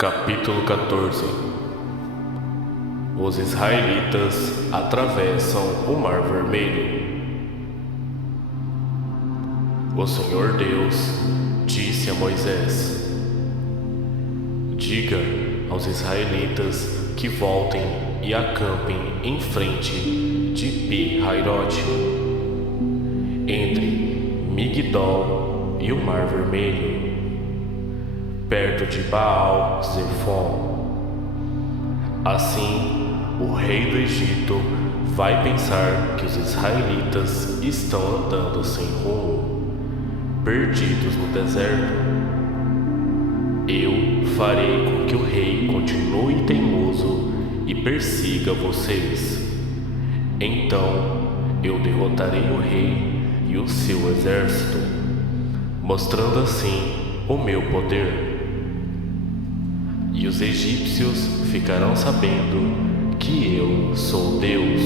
Capítulo 14. Os israelitas atravessam o Mar Vermelho. O Senhor Deus disse a Moisés: diga aos israelitas que voltem e acampem em frente de Pi-Hairote, entre Migdol e o Mar Vermelho, perto de Baal-Zefon. Assim, o rei do Egito vai pensar que os israelitas estão andando sem rumo, perdidos no deserto. Eu farei com que o rei continue teimoso e persiga vocês. Então eu derrotarei o rei e o seu exército, mostrando assim o meu poder. E os egípcios ficarão sabendo que eu sou Deus,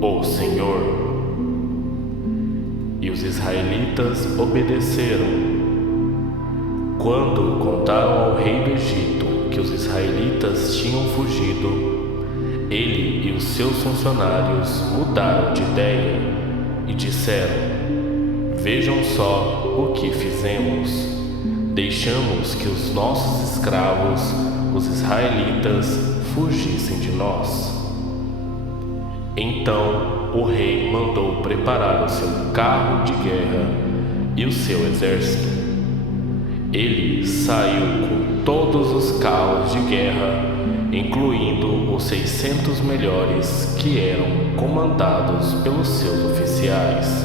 o Senhor. E os israelitas obedeceram. Quando contaram ao rei do Egito que os israelitas tinham fugido, ele e os seus funcionários mudaram de ideia e disseram: vejam só o que fizemos. Deixamos que os nossos escravos, os israelitas, fugissem de nós. Então o rei mandou preparar o seu carro de guerra e o seu exército. Ele saiu com todos os carros de guerra, incluindo os 600 melhores que eram comandados pelos seus oficiais.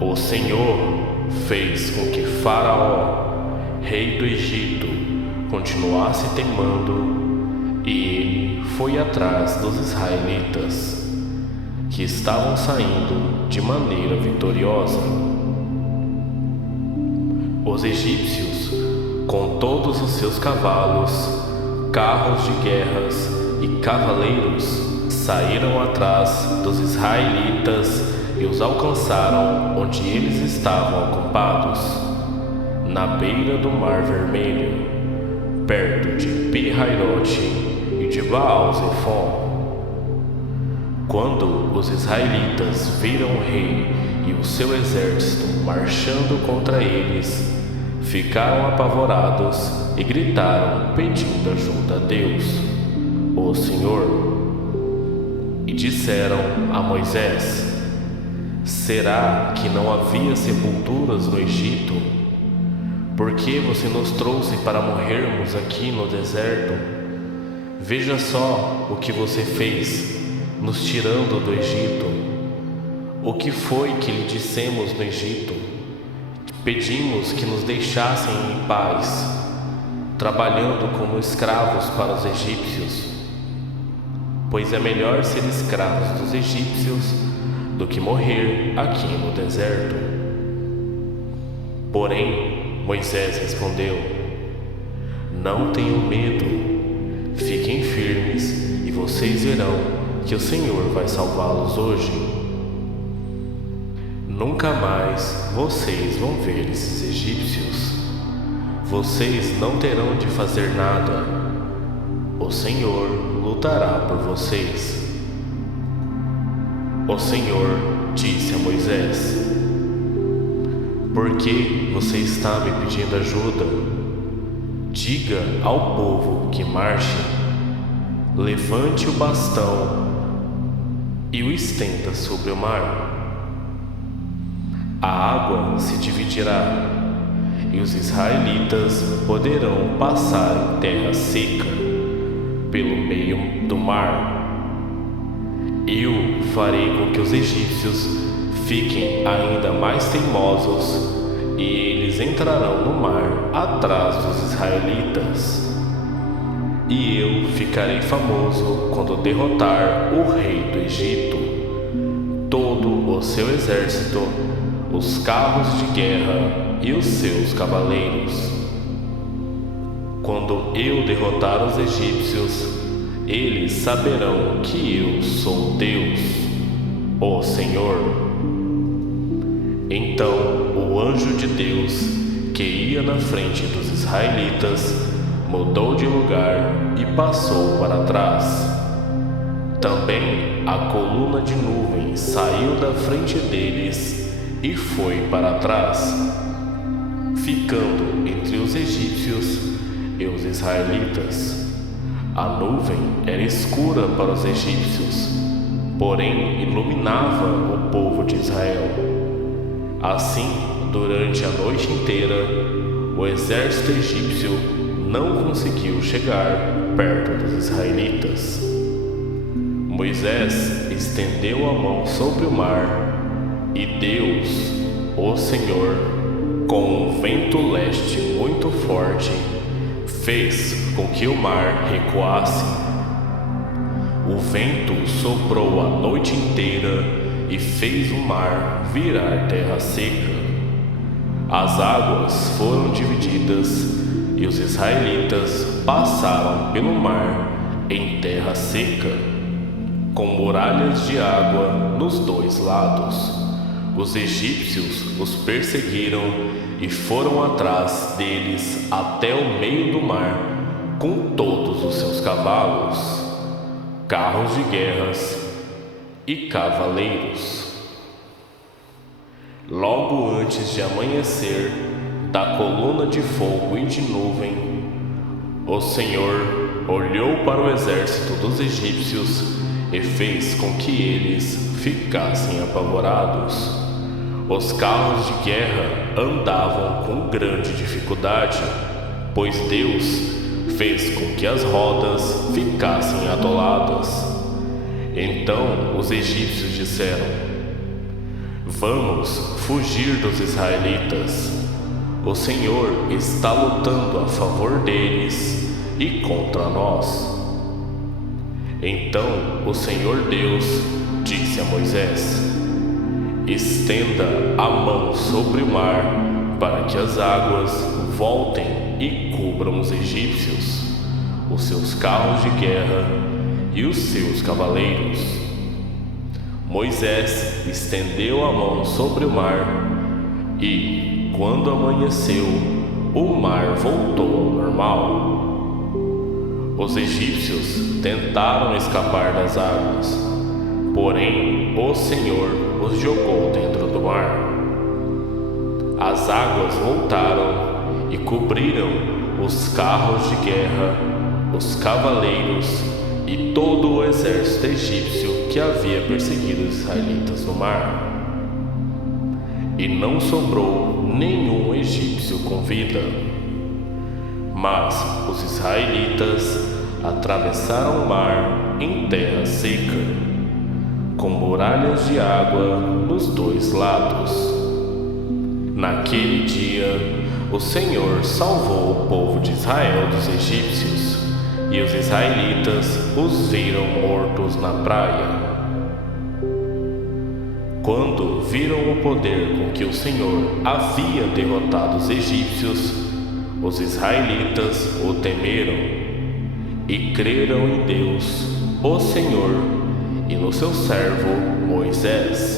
O Senhor fez com que Faraó, rei do Egito, continuasse teimando, e ele foi atrás dos israelitas, que estavam saindo de maneira vitoriosa. Os egípcios, com todos os seus cavalos, carros de guerras e cavaleiros, saíram atrás dos israelitas e os alcançaram onde eles estavam acampados, na beira do Mar Vermelho, perto de Pi-Hairote e de Baal-Zefon. Quando os israelitas viram o rei e o seu exército marchando contra eles, ficaram apavorados e gritaram pedindo ajuda a Deus, o Senhor. E disseram a Moisés: será que não havia sepulturas no Egito? Por que você nos trouxe para morrermos aqui no deserto? Veja só o que você fez, nos tirando do Egito. O que foi que lhe dissemos no Egito? Pedimos que nos deixassem em paz, trabalhando como escravos para os egípcios. Pois é melhor ser escravos dos egípcios do que morrer aqui no deserto. Porém, Moisés respondeu: não tenham medo, fiquem firmes e vocês verão que o Senhor vai salvá-los hoje. Nunca mais vocês vão ver esses egípcios. Vocês não terão de fazer nada. O Senhor lutará por vocês. O Senhor disse a Moisés: por que você está me pedindo ajuda? Diga ao povo que marche, levante o bastão e o estenda sobre o mar. A água se dividirá e os israelitas poderão passar em terra seca pelo meio do mar. Eu farei com que os egípcios fiquem ainda mais teimosos e eles entrarão no mar atrás dos israelitas. E eu ficarei famoso quando derrotar o rei do Egito, todo o seu exército, os carros de guerra e os seus cavaleiros. Quando eu derrotar os egípcios, eles saberão que eu sou Deus, o Senhor. Então o anjo de Deus, que ia na frente dos israelitas, mudou de lugar e passou para trás. Também a coluna de nuvem saiu da frente deles e foi para trás, ficando entre os egípcios e os israelitas. A nuvem era escura para os egípcios, porém iluminava o povo de Israel. Assim, durante a noite inteira, o exército egípcio não conseguiu chegar perto dos israelitas. Moisés estendeu a mão sobre o mar e Deus, o Senhor, com um vento leste muito forte, fez com que o mar recuasse. O vento soprou a noite inteira e fez o mar virar terra seca. As águas foram divididas e os israelitas passaram pelo mar em terra seca, com muralhas de água nos dois lados. Os egípcios os perseguiram e foram atrás deles até o meio do mar com todos os seus cavalos, carros de guerras e cavaleiros. Logo antes de amanhecer, da coluna de fogo e de nuvem, o Senhor olhou para o exército dos egípcios e fez com que eles ficassem apavorados. Os carros de guerra andavam com grande dificuldade, pois Deus fez com que as rodas ficassem atoladas. Então os egípcios disseram: vamos fugir dos israelitas. O Senhor está lutando a favor deles e contra nós. Então o Senhor Deus disse a Moisés: estenda a mão sobre o mar para que as águas voltem e cubram os egípcios, os seus carros de guerra e os seus cavaleiros. Moisés estendeu a mão sobre o mar e, quando amanheceu, o mar voltou ao normal. Os egípcios tentaram escapar das águas, porém o Senhor os jogou dentro do mar. As águas voltaram e cobriram os carros de guerra, os cavaleiros e todo o exército egípcio que havia perseguido os israelitas no mar. E não sobrou nenhum egípcio com vida. Mas os israelitas atravessaram o mar em terra seca, com muralhas de água nos dois lados. Naquele dia, o Senhor salvou o povo de Israel dos egípcios, e os israelitas os viram mortos na praia. Quando viram o poder com que o Senhor havia derrotado os egípcios, os israelitas o temeram e creram em Deus, o Senhor, e no seu servo Moisés.